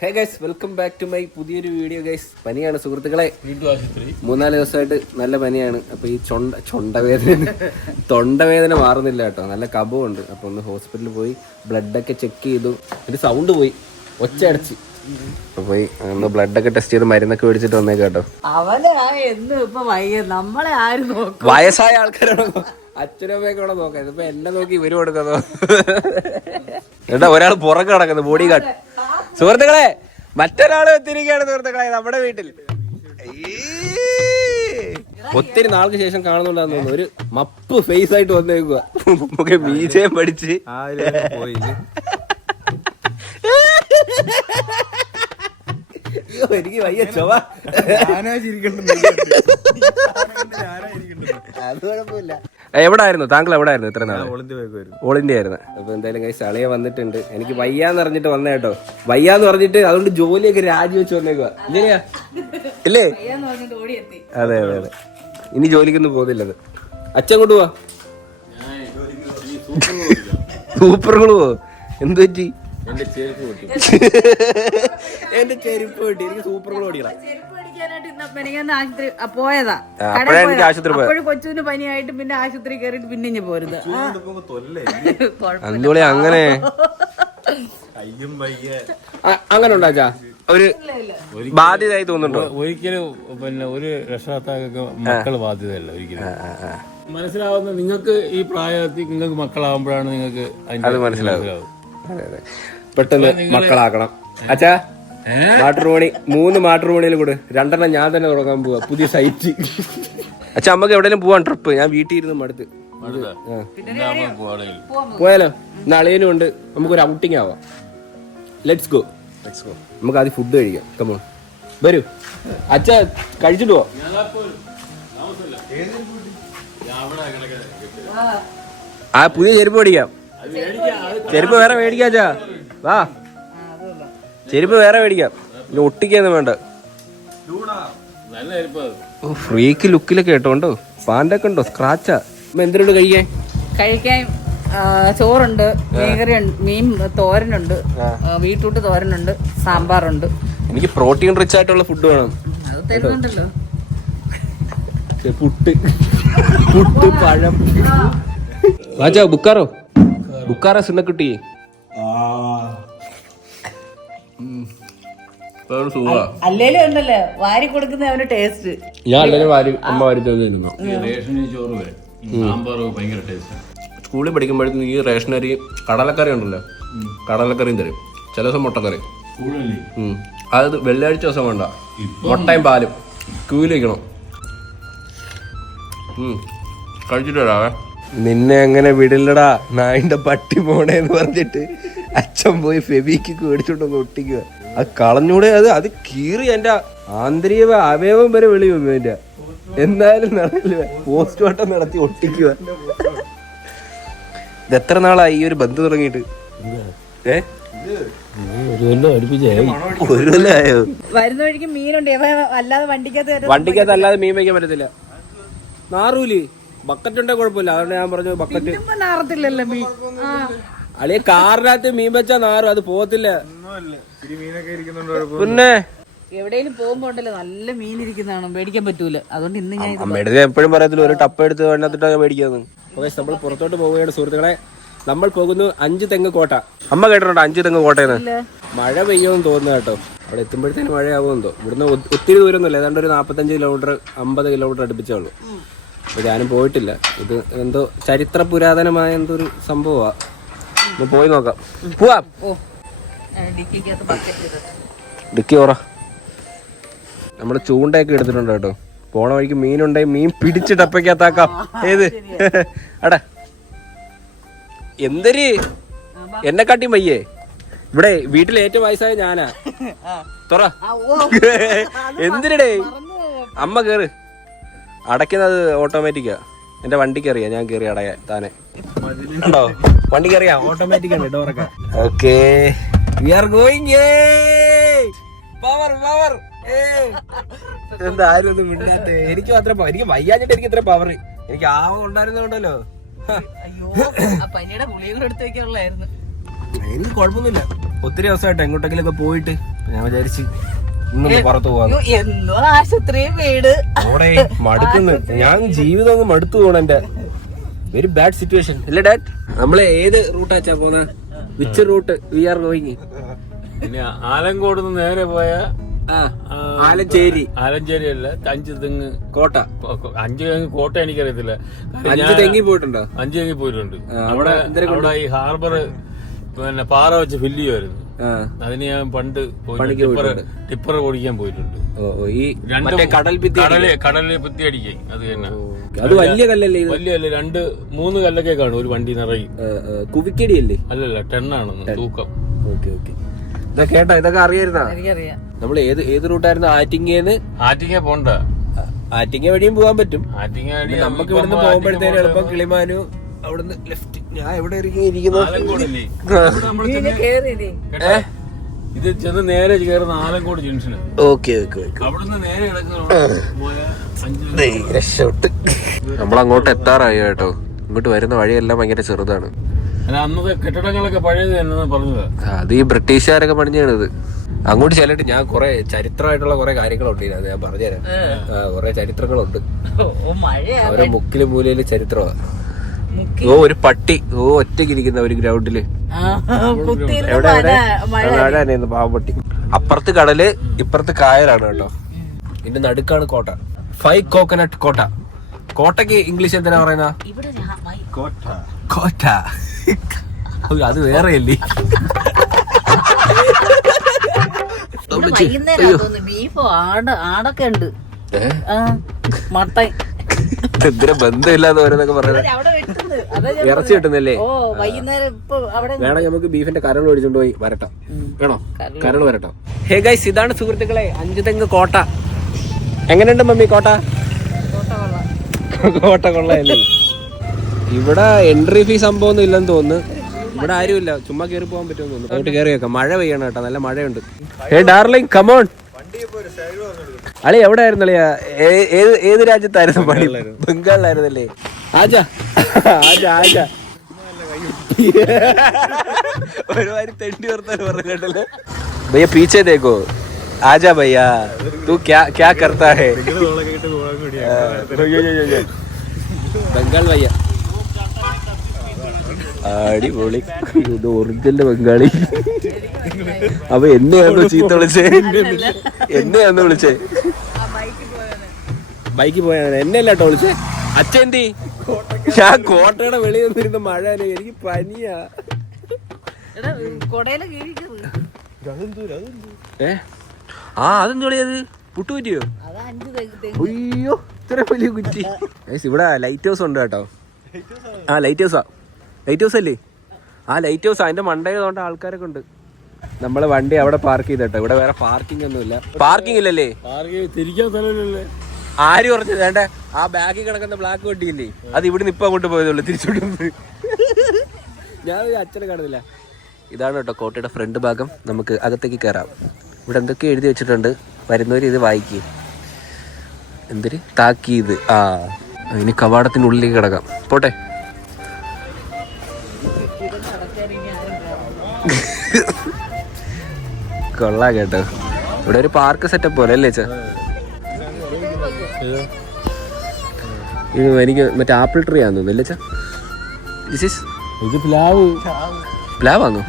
Hey guys, welcome back to my പുതിയൊരു video guys. പനിയാണ് സുഹൃത്തുക്കളെ, 3-4 ദിവസമായിട്ട് നല്ല പനിയാണ്. അപ്പൊ ഈ തൊണ്ടവേദന മാറുന്നില്ല കേട്ടോ, നല്ല കഫമുണ്ട്. അപ്പൊ ഒന്ന് ഹോസ്പിറ്റലിൽ പോയി ബ്ലഡൊക്കെ ചെക്ക് ചെയ്തു. ഒരു സൗണ്ട് പോയി, ഒച്ച അടച്ച് പോയി ഒന്ന് ബ്ലഡൊക്കെ ടെസ്റ്റ് ചെയ്ത് മരുന്നൊക്കെ മേടിച്ചിട്ട് വന്നേക്ക് കേട്ടോ. വയസ്സായ ആൾക്കാരാണോ അച്ഛനമ്മയൊക്കെ ഇവിടെ നോക്കാം, ഇതിപ്പോ എന്നെ നോക്കി ഇവര് കൊടുക്കുന്നോ? എന്താ ഒരാൾ പുറകെ കിടക്കുന്നു ബോഡി ഗാർഡ്. സുഹൃത്തുക്കളെ, മറ്റൊരാള് എത്തിയിരിക്കുകയാണ് സുഹൃത്തുക്കളെ നമ്മുടെ വീട്ടിൽ. ഒത്തിരി നാൾക്ക് ശേഷം കാണുന്നുണ്ടാന്ന് തോന്നുന്നു. ഒരു മപ്പ് ഫേസ് ആയിട്ട് വന്നേക്കുക, മീശയും പഠിച്ച് എനിക്ക് വയ്യ ചൊവ. അത് കുഴപ്പമില്ല. എവിടായിരുന്നു താങ്കൾ? എവിടായിരുന്നു ഇത്ര നാൾ? ഓൾ ഇന്ത്യ ആയിരുന്നു. അപ്പൊ എന്തായാലും കൈ അളിയ വന്നിട്ടുണ്ട്. എനിക്ക് വയ്യാന്ന് പറഞ്ഞിട്ട് വന്ന കേട്ടോ. വയ്യാന്ന് പറഞ്ഞിട്ട് അതുകൊണ്ട് ജോലിയൊക്കെ രാജിവെച്ച് വന്നേക്കുക ഇല്ലേ? അതെ അതെ അതെ, ഇനി ജോലിക്കൊന്നും പോകുന്നില്ലത്. അച്ഛൻ കൊണ്ട് പോവാ. സൂപ്പറുകൾ പോ. എന്ത് പറ്റി? എന്റെ ചെരുപ്പ് പൊട്ടി. എനിക്ക് സൂപ്പറുകൾ ഓടിക്കണം. പോയതാ കൊച്ചുവിന് പനിയായിട്ട്, പിന്നെ ആശുപത്രി കയറിയിട്ട് പിന്നെ പോരുത്. അങ്ങനെ അങ്ങനെ ഉണ്ടാച്ചാ ഒരു ബാധ്യതയായി തോന്നുന്നുണ്ടോ? ഒരിക്കലും പിന്നെ ഒരു രക്ഷകർത്താക്കൾക്ക് മക്കള് ബാധ്യതയല്ല ഒരിക്കലും. മനസ്സിലാവുന്ന നിങ്ങൾക്ക് ഈ പ്രായത്തിൽ നിങ്ങൾക്ക് മക്കളാവുമ്പോഴാണ് നിങ്ങൾക്ക് അത് മനസ്സിലാവും. പെട്ടെന്ന് മക്കളാക്കണം. അച്ഛാ, മാട്രിമോണി 3 മാട്രിമോണിയിൽ കൂടെ 2 ഞാൻ തന്നെ തുടങ്ങാൻ പോവാ, പുതിയ സൈറ്റ്. അച്ഛാ, നമുക്ക് എവിടെയെങ്കിലും പോവാൻ ട്രിപ്പ്? ഞാൻ വീട്ടിൽ ഇരുന്ന് മടുത്ത്. പോയാലോ? ഇന്ന് അളിയനും ഉണ്ട്, നമുക്കൊരു ഔട്ടിങ് ആവാം. Let's go. നമുക്ക് ആദ്യം ഫുഡ് കഴിക്കാം. കമോൺ, വരൂ. അച്ഛാ, കഴിച്ചിട്ട് പോവാ. ആ പുതിയ ചെരുപ്പ് മേടിക്കാം. ചെരുപ്പ് വേറെ മേടിക്കാച്ചാ, വാ. ചെരുപ്പ് വേറെ മേടിക്കാം, പിന്നെ ഒട്ടിക്കൊന്നും വേണ്ട. ഫ്രീക്ക് ലുക്കിലൊക്കെ കേട്ടോണ്ടോ, പാൻ്റൊക്കെ ഉണ്ടോ, സ്ക്രാച്ചാ. എന്തിനുണ്ട് കഴിക്കാൻ? ചോറുണ്ട്, മീൻകറിയുണ്ട്, മീൻ തോരനുണ്ട്, ബീട്രൂട്ട് തോരനുണ്ട്, സാമ്പാറുണ്ട്. എനിക്ക് പ്രോട്ടീൻ റിച്ച് ആയിട്ടുള്ള ഫുഡ് വേണം. അത് തരുന്നുണ്ടല്ലോ. പുട്ട്, പഴം. വാച്ചാ, ബുക്കാറോ സുണ്ണക്കുട്ടി. അല്ലേലും ഉണ്ടല്ലോ വാരി കൊടുക്കുന്ന അവന് ടേസ്റ്റ്. ഞാൻ അല്ലെങ്കിൽ അമ്മ വാരി തന്നു. ചോറ് വരെ സാമ്പാർ ഭയങ്കര ടേസ്റ്റ്. സ്കൂളിൽ പഠിക്കുമ്പോഴത്തേക്കും ഈ റേഷനരി കടലക്കറി ഉണ്ടല്ലോ, കടലക്കറിയും തരും. ചില ദിവസം മുട്ടക്കറി. അത് വെള്ളിയാഴ്ച ദിവസം വേണ്ട, മുട്ടയും പാലും ക്യൂവിൽ വയ്ക്കണം. കഴിച്ചിട്ട് വരാവേ. നിന്നെ അങ്ങനെ വിടില്ലടാ, നായിന്റെ പട്ടി പോണേന്ന് പറഞ്ഞിട്ട് അച്ഛൻ പോയി ഫെബിക്ക് മേടിച്ചോണ്ടൊന്ന് ഒട്ടിക്കുക. അത് കളഞ്ഞൂടെ? അത് കീറി എന്റെ ആന്തരിക അവയവം വരെ വെളി വന്നു. എന്റെ എന്തായാലും നടക്കില്ല, പോസ്റ്റ്മോർട്ടം നടത്തി ഒട്ടിക്കുക. ഇത് എത്ര നാളായി ഈ ഒരു ബന്ധം തുടങ്ങിയിട്ട്? 1 കൊല്ലം അടുപ്പിച്ചായി. 1 കൊല്ലമായോ? വരുന്ന വഴിക്ക് മീനുണ്ട്, അല്ലാതെ വണ്ടിക്കകത്ത് അല്ലാതെ മീൻ വയ്ക്കാൻ പറ്റത്തില്ല. നാറൂല് ബക്കറ്റ് ഉണ്ടേ കുഴപ്പമില്ല. അതുകൊണ്ട് ഞാൻ പറഞ്ഞു ബക്കറ്റ് നാറത്തില്ലല്ലോ മീൻ. അളിയ കാറിനകത്ത് മീൻ വെച്ചാ നാറും, അത് പോകത്തില്ല. പിന്നെ എവിടെയും പോകുമ്പോ ഉണ്ടല്ലോ നല്ല മീൻ ഇരിക്കുന്നതാണ്, മേടിക്കാൻ പറ്റൂല. അതുകൊണ്ട് ഇന്ന് ഞാൻ അമ്മയുടെ എപ്പോഴും പറയത്തില്ല, ഒരു ടപ്പ് എടുത്ത് വേണ്ടത്തിട്ടാ മേടിക്കാന്ന്. നമ്മൾ പുറത്തോട്ട് പോവുകയാണ് സുഹൃത്തുക്കളെ. നമ്മൾ പോകുന്നു 5 തെങ്ങ് കോട്ട. അമ്മ കേട്ടിട്ടുണ്ടോ 5 തെങ്ങ് കോട്ടയെന്ന്? മഴ പെയ്യുമെന്ന് തോന്നുന്നു കേട്ടോ. അവിടെ എത്തുമ്പോഴത്തേന് മഴയാവുമെന്തോ. ഇവിടുന്ന് ഒത്തിരി ദൂരമൊന്നുമില്ല, ഏതാണ്ട് ഒരു 45 കിലോമീറ്റർ 50 കിലോമീറ്റർ അടുപ്പിച്ചേ ഉള്ളൂ. അപ്പൊ ഞാനും പോയിട്ടില്ല. ഇത് എന്തോ ചരിത്ര പുരാതനമായ എന്തോ ഒരു സംഭവമാ. പോയി നോക്കാം. പോവാം. ഡിക്കി ഓറ. നമ്മള് ചൂണ്ടയൊക്കെ എടുത്തിട്ടുണ്ട് കേട്ടോ. പോണ വഴിക്ക് മീനുണ്ടെങ്കിൽ മീൻ പിടിച്ചിട്ട് അപ്പയ്ക്കകത്താക്കാം. ഏത് അടാ, എന്തൊരു എന്നെക്കാട്ടിയും വയ്യേ. ഇവിടെ വീട്ടിൽ ഏറ്റവും വയസ്സായ ഞാനാ. തുറ. എന്തിനടേ? അമ്മ കേറ്. അടയ്ക്കുന്നത് ഓട്ടോമാറ്റിക്കാ. എന്റെ വണ്ടിക്ക് അറിയാം, ഞാൻ കയറി അടയാ താനെ. ഉണ്ടോ? വണ്ടിക്ക് അറിയാം, ഓട്ടോമാറ്റിക് ആണ് ഡോറൊക്കെ. Okay, we are going. Power power. എന്താ ആരും ഒന്നും മിണ്ടാത്ത? എനിക്ക് മാത്രം, എനിക്ക് വയ്യാഞ്ഞിട്ട് എനിക്ക് ഇത്ര പവർ. എനിക്ക് ആവം ഉണ്ടായിരുന്നോണ്ടല്ലോ. പനിയുടെ ഗുളികകൾ എടുത്ത് വെക്കാനുള്ളായിരുന്നു. എനിക്ക് കുഴപ്പമൊന്നുമില്ല. ഒത്തിരി ദിവസമായിട്ട് എങ്ങോട്ടെങ്കിലൊക്കെ പോയിട്ട് ഞാൻ വിചാരിച്ച് ഇന്നൊന്ന് പുറത്ത് പോവാന്ന്. എന്തോ ആശുപത്രി വീട് അവിടെ മടുക്കുന്നു. ഞാൻ ജീവിതം ഒന്ന് മടുത്തു പോകണം. എന്റെ വെരി ബാഡ് സിറ്റുവേഷൻ അല്ലേ ഡാഡ്? നമ്മള് ഏത് റൂട്ടാച്ചാ പോന്ന? Which route we are going? പിന്നെ ആലങ്കോട് നിന്ന് നേരെ പോയ ആലഞ്ചേരി. ആലഞ്ചേരി അല്ല, അഞ്ച് തെങ്ങ് കോട്ട. അഞ്ച് തെങ്ങ് കോട്ട എനിക്കറിയത്തില്ല. അഞ്ച് തെങ്ങി പോയിട്ടുണ്ടോ? അഞ്ച് തെങ്ങി പോയിട്ടുണ്ട്. അവിടെ ഈ ഹാർബർ പിന്നെ പാറ വെച്ച് ഫില്ല് ചെയ്യുമായിരുന്നു. അതിന് ഞാൻ പണ്ട് ടിപ്പർ ഓടിക്കാൻ പോയിട്ടുണ്ട്. കടലിൽ ഭിത്തി അടിക്കാൻ. അത് തന്നെ. അത് വലിയ കല്ലല്ലേ? വലിയ 2-3 കല്ലൊക്കെ കാണും ഒരു വണ്ടി നിറയും. കുവിക്കടി അല്ലേ? അല്ലല്ല, 10 ആണെന്ന് തൂക്കം. Okay okay. കേട്ടോ, ഇതൊക്കെ അറിയായിരുന്നാ? നമ്മൾ ഏത് റൂട്ടായിരുന്നു? ആറ്റിങ്ങ പോണ്ട. ആറ്റിങ്ങ വഴിയും പോകാൻ പറ്റും. ആറ്റിങ്ങ നമുക്ക് ഇവിടുന്ന് പോകുമ്പോഴത്തേനും എളുപ്പം കിളിമാനു. അവിടുന്ന് ലെഫ്റ്റ്. ഞാൻ എവിടെ ഇരിക്കുന്നു? ഇത് ചെന്ന് നേരെ കയറുന്ന ആലങ്കോട് ജംഗ്ഷന്. Okay okay. അവിടുന്ന് നേരെ രക്ഷോട്ട്. നമ്മളങ്ങോട്ട് എത്താറായി കേട്ടോ. ഇങ്ങോട്ട് വരുന്ന വഴിയെല്ലാം ഭയങ്കര ചെറുതാണ്. അന്നത്തെ കെട്ടിടങ്ങളൊക്കെ പഴയത് തന്നെ പറഞ്ഞത്. അത് ഈ ബ്രിട്ടീഷുകാരൊക്കെ പണിഞ്ഞത്. അങ്ങോട്ട് ചെല്ലിട്ട് ഞാൻ കുറെ ചരിത്രമായിട്ടുള്ള കുറെ കാര്യങ്ങളുണ്ട്. ഞാൻ പറഞ്ഞുതരാം. കുറെ ചരിത്രങ്ങളുണ്ട്. ഓരോ മുക്കിലും മൂലയില് ചരിത്രമാണ്. ഒരു പട്ടി ഒറ്റയ്ക്ക് ഇരിക്കുന്ന ഒരു ഗ്രൗണ്ടില്. എവിടെയാണ് പാവപ്പട്ടി. അപ്പുറത്ത് കടല്, ഇപ്പുറത്ത് കായലാണ് കേട്ടോ. ഇതിന്റെ നടുക്കാണ് കോട്ട. 5 കോക്കനട്ട് കോട്ട. കോട്ടയ്ക്ക് ഇംഗ്ലീഷ് എന്തിനാ പറയുന്ന? കോട്ട. അത് വേറെയല്ലേ? ബീഫോ ആടൊക്കെ ഉണ്ട്. മട്ടൻ. എന്തിനാ ബന്ധമില്ലാന്ന് ഓരോന്നൊക്കെ പറയുന്നത്. ഇറച്ചി കിട്ടുന്നല്ലേ? വേണം നമുക്ക് ബീഫിന്റെ കരൾ മേടിച്ചോണ്ട് പോയി വരട്ടാം. വേണോ? കരൾ വരട്ടാം. ഹേ ഗൈസ്, ഇതാണ് സുഹൃത്തുക്കളെ 5 തെങ്ങ് കോട്ട. എങ്ങനെയുണ്ട് മമ്മി കോട്ട? കോട്ട കൊള്ളയല്ലേ? ഇവിടെ എൻട്രി ഫീ സംഭവം ഒന്നും ഇല്ലെന്ന് തോന്നുന്നു. ഇവിടെ ആരുമില്ല. ചുമ്മാ കയറി പോകാൻ പറ്റുമെന്ന് തോന്നുന്നു. അങ്ങോട്ട് കയറി വെക്കാം. മഴ പെയ്യണം കേട്ടോ. നല്ല മഴയുണ്ട്. ഹേ ഡാർലിംഗ്, കമോൺ. അളി എവിടെ ആയിരുന്നു അളിയാ? ഏത് രാജ്യത്തായിരുന്നു പണി? ബംഗാളിലായിരുന്നല്ലേ? ആജാ ആജാ ആജാ. ഒരുമാതിരി തെണ്ടി വർത്താനം പറഞ്ഞു കേട്ടല്ലോ. ഭയ്യ പീച്ചേ ദേഖോ. ആജാ ഭയ്യ, തൂ ക്യാ കർത്താ ഹേ? ബംഗാൾ ഭയ്യ. അടിപൊളി. ഇത് ഒറിജിനൽ ബംഗാളി. അപ്പൊ എന്നെയാണോ ചീത്ത വിളിച്ചേ? എന്നെയാണോ വിളിച്ചേ? ബൈക്കിൽ പോയാണ്. എന്നെയല്ല കേട്ടോ വിളിച്ചേ. അച്ഛന്തി, ഞാൻ കോട്ടയുടെ വെളിയിൽ വന്നിരുന്ന മഴ. എനിക്ക് പനിയാ. അതെന്ത് വിളിയത്? പുട്ടു പറ്റിയോ? അയ്യോ, ഇത്ര വലിയ കുറ്റി. ഇവിടെ ലൈറ്റ് ഹൗസ് ഉണ്ട് കേട്ടോ. ലൈറ്റ് ഹൗസാ. ലൈറ്റ് ഹൗസ് അല്ലേ? Light house. അതിന്റെ മണ്ടയതുകൊണ്ട് ആൾക്കാരൊക്കെ ഉണ്ട്. നമ്മള് വണ്ടി അവിടെ പാർക്ക് ചെയ്തട്ടോ. ഇവിടെ വേറെ പാർക്കിംഗ് ഒന്നുമില്ല. പാർക്കിംഗ് ഇല്ലല്ലേ? ആര് പറഞ്ഞു? വേണ്ട, ആ ബാഗിൽ കിടക്കുന്ന ബ്ലാക്ക് വണ്ടിയില്ലേ, അത് ഇവിടുന്ന് ഇപ്പൊ അങ്ങോട്ട് പോയതുള്ളൂ. തിരിച്ചോണ്ട് ഞാൻ അച്ഛനെ കാണുന്നില്ല. ഇതാണ് കേട്ടോ കോട്ടയുടെ ഫ്രണ്ട് ഭാഗം. നമുക്ക് അകത്തേക്ക് കയറാം. ഇവിടെ എന്തൊക്കെ എഴുതി വെച്ചിട്ടുണ്ട്. വരുന്നവര് ഇത് വായിക്കും. എന്തൊരു താക്കീത്. ഇനി കവാടത്തിനുള്ളിലേക്ക് കിടക്കാം. പോട്ടെ. കൊള്ളാം കേട്ടോ. ഇവിടെ ഒരു പാർക്ക് സെറ്റപ്പ് പോലെ അല്ലേ ചാ? ഇത് എനിക്ക് മറ്റേ ആപ്പിൾ ട്രീ ആണെന്ന് തോന്നുന്നു അല്ലേ ചാ? പ്ലാവാന്നോ?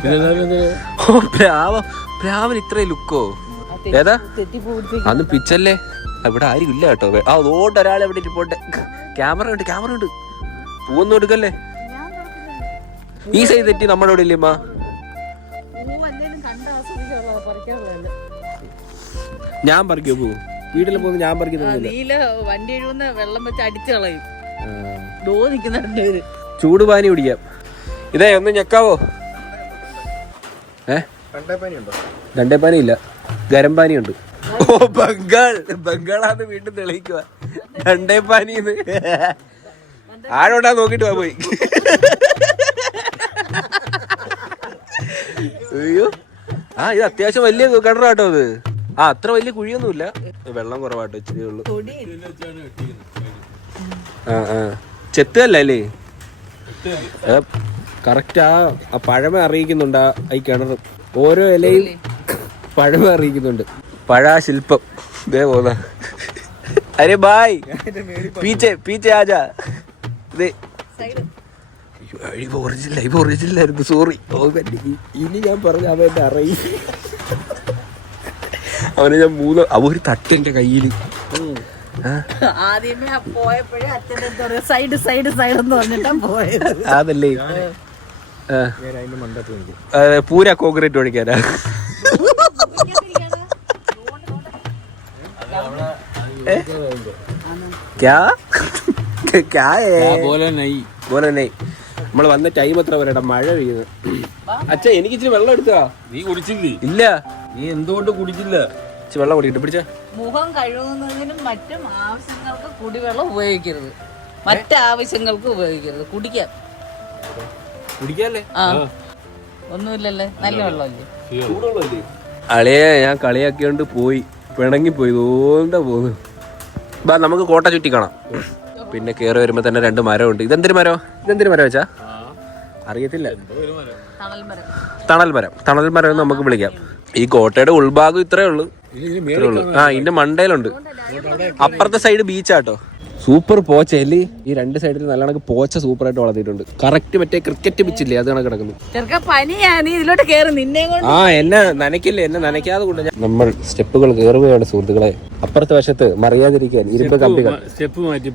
പ്ലാവിന് ഇത്രയും ലുക്കോ? ഏതാ? അന്ന് പിച്ചല്ലേ? ഇവിടെ ആരും ഇല്ല കേട്ടോ. അതുകൊണ്ട് ഒരാൾ എവിടെ ഇരിപ്പോട്ടെ. ക്യാമറ ഉണ്ട്. പൂവൊന്നും എടുക്കല്ലേ? ഈ സൈഡ് തെറ്റി നമ്മുടെ ഇവിടെ ഇല്ലേ? ഞാൻ പറിക്കോ പോ? വീട്ടിൽ പോകുന്ന ഞാൻ പറിക്കുന്നില്ല. വണ്ടി എഴുതുന്ന വെള്ളം വെച്ച് അടിച്ചു കളയും. ചൂട് പാനി കുടിക്കാം. ഇതേ ഒന്ന് ഞെക്കാവോ? രണ്ടേപ്പാനി ഇല്ല, ഗരം പാനിയുണ്ട്. ബംഗാളാന്ന് വീണ്ടും തെളിയിക്കുക. രണ്ടേപ്പാനിന്ന് ആരോടാ നോക്കിട്ട് വാ പോയി. അയ്യോ, ഇത് അത്യാവശ്യം വലിയ കിണറാട്ടോ ഇത്. അത്ര വലിയ കുഴിയൊന്നുമില്ല. വെള്ളം കുറവാട്ടോ, ഇച്ചിരി ഉള്ളു. ചെത്തല്ലേ? കറക്റ്റ് ആ പഴമ അറിയിക്കുന്നുണ്ട് ഈ കിണർ. ഓരോ ഇലയും പഴമ അറിയിക്കുന്നുണ്ട്. പഴാശില്പം ഇതേ പോന്ന. അരെ ബായ് പീച്ചെ പീച്ചെ ആജാ. ഒറിജിനലായിരുന്നു, സോറി. ഇനി ഞാൻ പറഞ്ഞ അവന്റെ അറിയും. അവനെ ഞാൻ ഒരു തട്ടെന്റെ കയ്യില് ആദ്യമേ പോയപ്പോഴേ അച്ഛൻ്റെ സൈഡ് സൈഡ് സൈഡ് എന്ന് പറഞ്ഞിട്ടാ പോയത്. അതല്ലേ പൂര കോൺക്രീറ്റ് ഒഴിക്കാനാ. നമ്മള് വന്ന ടൈം എത്ര പറയടാ? മഴ പെയ്യുന്നത്. അച്ഛ എനിക്ക് ഇച്ചിരി വെള്ളം എടുത്താ. നീ കുടിച്ചില്ലേ? ഇല്ല. നീ എന്തുകൊണ്ട് കുടിച്ചില്ല? ഇച്ചിരി വെള്ളം കുടിക്കട്ടെ. പിടിച്ച മുഖം കഴുകുന്നതിനും മറ്റും ആവശ്യങ്ങൾക്ക് കുടിവെള്ളം ഉപയോഗിക്കരുത്. മറ്റാവശ്യങ്ങൾക്ക് ഉപയോഗിക്കരുത്. കുടിക്കാം. കുടിക്കാല്ലേ? ആ ഒന്നുമില്ലല്ലേ, നല്ല വെള്ളമല്ലേ? ചൂടുവെള്ളമല്ലേ? അളിയെ ഞാൻ കളിയാക്കിയോണ്ട് പോയി, പിണങ്ങിപ്പോയി. തോണ്ടാ പോന്നു. ബാ നമുക്ക് കോട്ട ചുറ്റി കാണാം. പിന്നെ കേറി വരുമ്പോ തന്നെ 2 മരമുണ്ട്. ഇതെന്തൊരു മരം? ഇതെന്തൊരു മരം വെച്ചാ അറിയത്തില്ല. തണൽ മരം. തണൽ മരം എന്ന് നമുക്ക് വിളിക്കാം. ഈ കോട്ടയുടെ ഉൾഭാഗം ഇത്രേ ഉള്ളൂ. ഇതിന്റെ മണ്ടയിലുണ്ട്. അപ്പുറത്തെ സൈഡ് ബീച്ചാട്ടോ. സൂപ്പർ പോച്ച അല്ലേ? ഈ 2 സൈഡിൽ നല്ല കണക്ക് പോച്ച സൂപ്പർ ആയിട്ട് വളർത്തിയിട്ടുണ്ട്. കറക്റ്റ് മറ്റേ ക്രിക്കറ്റ് പിച്ചില്ലേ, അത് കണക്ക് കിടക്കുന്നു. എന്നെ നനയ്ക്കില്ലേ? എന്നെ നനയ്ക്കാതെ കൊണ്ട് നമ്മൾ സ്റ്റെപ്പുകൾ കയറുകയാണ് സുഹൃത്തുക്കളെ. അപ്പുറത്തെ വശത്ത് മറിയാതിരിക്കാൻ ഇരുമ്പ് കമ്പികൾ. സ്റ്റെപ്പ് മാറ്റി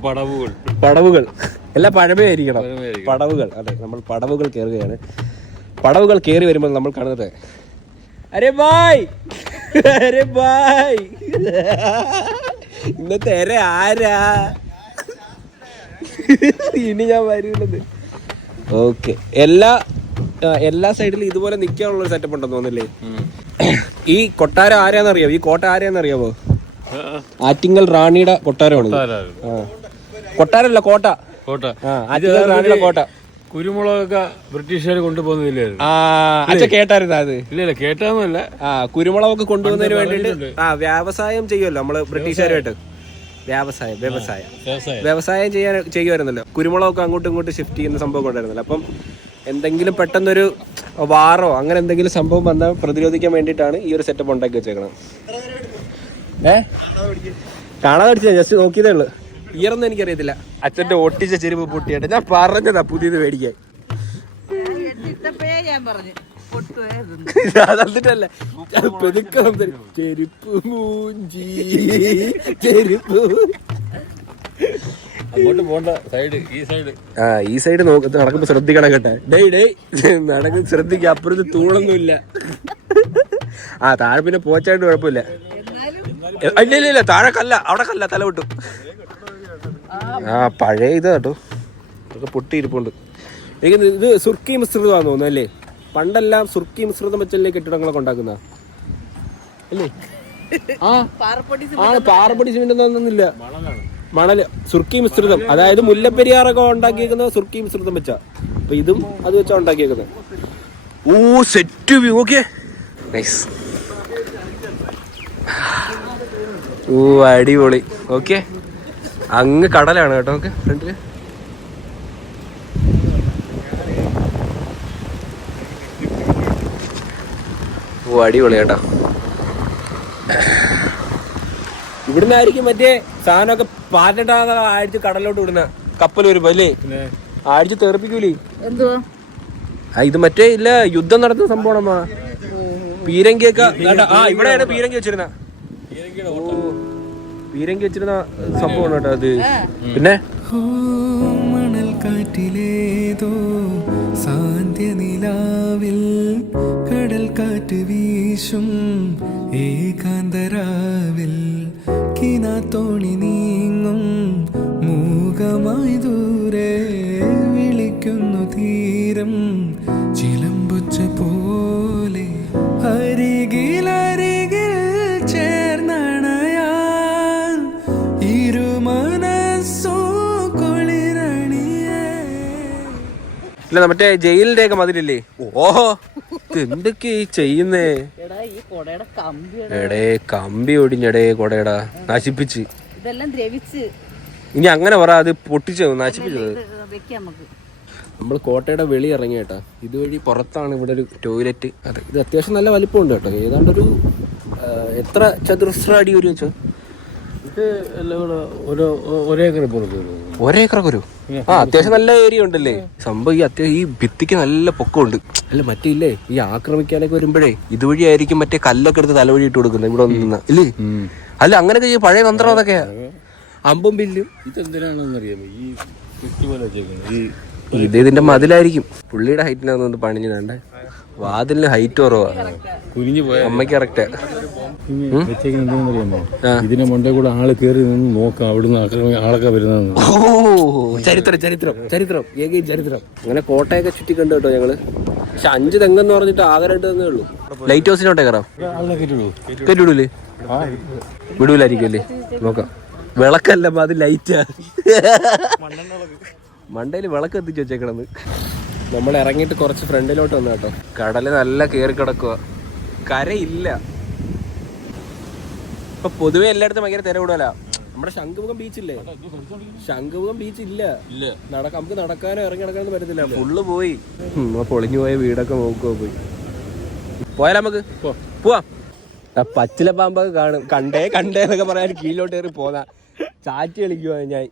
പടവുകൾ എല്ലാം പഴമയായിരിക്കണം. പടവുകൾ. അതെ, നമ്മൾ പടവുകൾ കയറുകയാണ്. പടവുകൾ കയറി വരുമ്പോൾ നമ്മൾ കാണുന്നത് അരെ ബായ്, അരെ ബായ്. ഇന്നത്തെ എരെ ആരാ? ഇനി ഞാൻ വരുന്നത്. ഓക്കെ, എല്ലാ സൈഡിലും ഇതുപോലെ നിൽക്കാനുള്ള സെറ്റപ്പ് ഉണ്ടെന്ന് തോന്നില്ലേ? ഈ കൊട്ടാരം ആരാന്നറിയാവോ? ഈ കോട്ട ആരാന്നറിയാവോ? ആറ്റിങ്ങൽ റാണിയുടെ കൊട്ടാരമാണ്. കൊട്ടാരല്ല, കോട്ട. ആറ്റിങ്ങൽ റാണിയുടെ കോട്ട. കുരുമുളകൊക്കെ ബ്രിട്ടീഷുകാർ കൊണ്ടുപോകുന്നില്ലായിരുന്നു. അച്ഛൻ കേട്ടായിരുന്നു അത്? ഇല്ല കേട്ടാന്നല്ല. കുരുമുളകൊക്കെ കൊണ്ടുപോകുന്നതിന് വേണ്ടിട്ട് വ്യവസായം ചെയ്യുമല്ലോ നമ്മള് ബ്രിട്ടീഷുകാരുമായിട്ട്. വ്യവസായം ചെയ്യുമായിരുന്നല്ലോ. കുരുമുളകൊക്കെ അങ്ങോട്ടും ഇങ്ങോട്ടും ഷിഫ്റ്റ് ചെയ്യുന്ന സംഭവം ഉണ്ടായിരുന്നല്ലോ. അപ്പം എന്തെങ്കിലും പെട്ടെന്നൊരു വാറോ അങ്ങനെ എന്തെങ്കിലും സംഭവം വന്നാൽ പ്രതിരോധിക്കാൻ വേണ്ടിയിട്ടാണ് ഈ ഒരു സെറ്റപ്പ് ഉണ്ടാക്കി വെച്ചേക്കണം. കാണാതെ അടിച്ച ജസ്റ്റ് നോക്കിയതേ ഉള്ളു. ഇയറൊന്നും എനിക്കറിയത്തില്ല. അച്ഛന്റെ ഒട്ടിച്ച ചെരുപ്പ് പൊട്ടിയായിട്ട് ഞാൻ പറഞ്ഞതാ പുതിയത് മേടിക്കാൻ. അതല്ല, ചെരുപ്പ് മൂഞ്ചി ചെരുപ്പ്. അങ്ങോട്ട് പോണ്ട, ഈ സൈഡ് നടക്കുമ്പോ ശ്രദ്ധിക്കണം കേട്ടെ. നടക്കും, ശ്രദ്ധിക്കുക. അപ്പുറത്ത് തൂണൊന്നുമില്ല. താഴെ പിന്നെ പോച്ചായിട്ട് കുഴപ്പമില്ല. ഇല്ല താഴെ കല്ല, അവിടെ കല്ല, തല വിട്ടു. പഴയ ഇത് കേട്ടോ, അതൊക്കെ പൊട്ടിയിരിപ്പുണ്ട്. എനിക്ക് ഇത് സുർക്കി മിശ്രിതമാണെന്ന് തോന്നുന്നു അല്ലേ? പണ്ടെല്ലാം സുർക്കി മിശ്രിതം വെച്ചല്ലേ കെട്ടിടങ്ങളൊക്കെ ഉണ്ടാക്കുന്ന അല്ലേ? പാറപ്പൊടി സിമെന്റ് ഒന്നുമില്ല, മണല്. സുർക്കി മിശ്രിതം, അതായത് മുല്ലപ്പെരിയാറൊക്കെ ഉണ്ടാക്കിയേക്കുന്നത് സുർക്കി മിശ്രിതം വെച്ചാ. അപ്പൊ ഇതും അത് വെച്ചാ ഉണ്ടാക്കിയേക്കുന്നത്. Set view. Okay, nice. അടിപൊളി. ഓക്കെ, അങ്ങ് കടലാണ് കേട്ടോ. നമുക്ക് ഫ്രണ്ടില് അടിപൊളി കേട്ടോ. ഇവിടുന്ന് ആയിരിക്കും മറ്റേ സാധനമൊക്കെ പാറ്റിട്ടാ അടിച്ച് കടലിലോട്ട് വിടുന്ന കപ്പൽ വരുമ്പോ അല്ലേ? അടിച്ച് തെറിപ്പിക്കൂലേ? ഇത് മറ്റേ ഇല്ല, യുദ്ധം നടത്തുന്ന സംഭവമാണമ്മ. പീരങ്കിയൊക്കെ ഇവിടെയാണ് പീരങ്കി വെച്ചിരുന്ന. പീരങ്കി വെച്ചിരുന്ന സംഭവമാണ് കേട്ടോ അത്. പിന്നെ മണൽ കാറ്റിലേതോ സാന്ധ്യ നിലാവിൽ കടൽ കാറ്റ് വീശും ഏകാന്തരാവിൽ കിനാത്തോണി നീങ്ങും മൂകമായി ദൂരെ വിളിക്കുന്നു തീരം ചിലമ്പുച്ച പോലെ അരികിലരികിൽ ചേർന്നണയാൻ ഇരുമനസ്സോ കുളിരണിയേ. ഇല്ല മറ്റേ ജയിലിന്റെ ഒക്കെ മതിലില്ലേ? ഓഹോ, എന്തൊക്കെ ചെയ്യുന്നേ? എടേ കമ്പി ഒടിഞ്ഞടേ കൊടയടാ, നശിപ്പിച്ച്. ഇനി അങ്ങനെ പറ, അത് പൊട്ടിച്ചു നശിപ്പിച്ചത്. നമ്മൾ കോട്ടയുടെ വെളി ഇറങ്ങി കേട്ടോ. ഇതുവഴി പുറത്താണ് ഇവിടെ ഒരു ടോയ്ലറ്റ്. അതെ, ഇത് അത്യാവശ്യം നല്ല വലിപ്പമുണ്ട് കേട്ടോ. ഏതാണ്ടൊരു എത്ര ചതുരശ്ര അടി ഒരു വെച്ചോ? ഇത് എല്ലാം കൂടെ ഒരേക്കർ പുറത്ത് ഒരേക്കറൊക്കെ ഒരു അത്യാവശ്യം നല്ല ഏരിയ ഉണ്ടല്ലേ സംഭവം. ഈ ഭിത്തിക്ക് നല്ല പൊക്കമുണ്ട്. അല്ല മറ്റേ ഇല്ലേ ഈ ആക്രമിക്കാനൊക്കെ വരുമ്പോഴേ ഇതുവഴി ആയിരിക്കും മറ്റേ കല്ലൊക്കെ എടുത്ത് തലവഴി ഇട്ട് കൊടുക്കുന്നത് ഇവിടെ നിന്ന് ഇല്ലേ? അല്ല അങ്ങനെയൊക്കെ ചെയ്യും പഴയ തന്ത്രം അതൊക്കെയാ. അമ്പും ബില്ലും ഇതെന്തിനാണെന്ന് അറിയാമോ? ഈ ചുറ്റി പോലെ വെച്ചേക്കുന്നത് ഇത് ഇതിന്റെ മതിലായിരിക്കും. പുള്ളിയുടെ ഹൈറ്റിനകത്ത് പണിഞ്ഞു കണ്ടേ. വാതിലിന് ഹൈറ്റ് കുറവാ. കുനിഞ്ഞു പോയ അമ്മയ്ക്ക് കറക്റ്റാ. അറിയാമോ? ഇതിന്റെ മണ്ടേ കൂടെ ആള് കയറി നിന്ന് നോക്കാം അവിടുന്ന് ആളൊക്കെ വരുന്ന. ഓ ചരിത്രം ചരിത്രം ചരിത്രം ഏകയും ചരിത്രം. അങ്ങനെ കോട്ടയൊക്കെ ചുറ്റി കണ്ടു കേട്ടോ ഞങ്ങള്. പക്ഷെ 5 തെങ്ങെന്ന് പറഞ്ഞിട്ട് ആകെ 2 തെങ്ങേ ഉള്ളൂ. ലൈറ്റ് ഹൗസിനോട്ടേ കയറാം. കയറ്റിവിടൂലേ? വിടൂലായിരിക്കും അല്ലേ? നോക്കാം. വിളക്കല്ല അത് ലൈറ്റാ. മണ്ടയിൽ വിളക്ക് എത്തിച്ച് വെച്ചേക്കണെന്ന്. നമ്മൾ ഇറങ്ങിയിട്ട് കുറച്ച് ഫ്രണ്ടിലോട്ട് വന്നു കേട്ടോ. കടല് നല്ല കയറി കിടക്കുക. കരയില്ല. ഇപ്പൊ പൊതുവെ എല്ലായിടത്തും ഭയങ്കര തിര കൂടുതലാ. നമ്മുടെ ശംഖുമുഖം ബീച്ചില്ലേ? ശംഖുമുഖം ബീച്ച് ഇല്ല. നമുക്ക് നടക്കാനോ ഇറങ്ങി നടക്കാനൊന്നും പറ്റത്തില്ല. ഫുള്ള് പോയി. പൊളിഞ്ഞു പോയ വീടൊക്കെ നോക്കുക പോയി. പോയാലോ നമുക്ക്? പോവാം. പച്ചില പാമ്പൊക്കെ കാണും. കണ്ടേ എന്നൊക്കെ പറയാൻ കീഴിലോട്ട് കയറി പോന്നാ ചാറ്റ് കളിക്കുവാ ഞാൻ.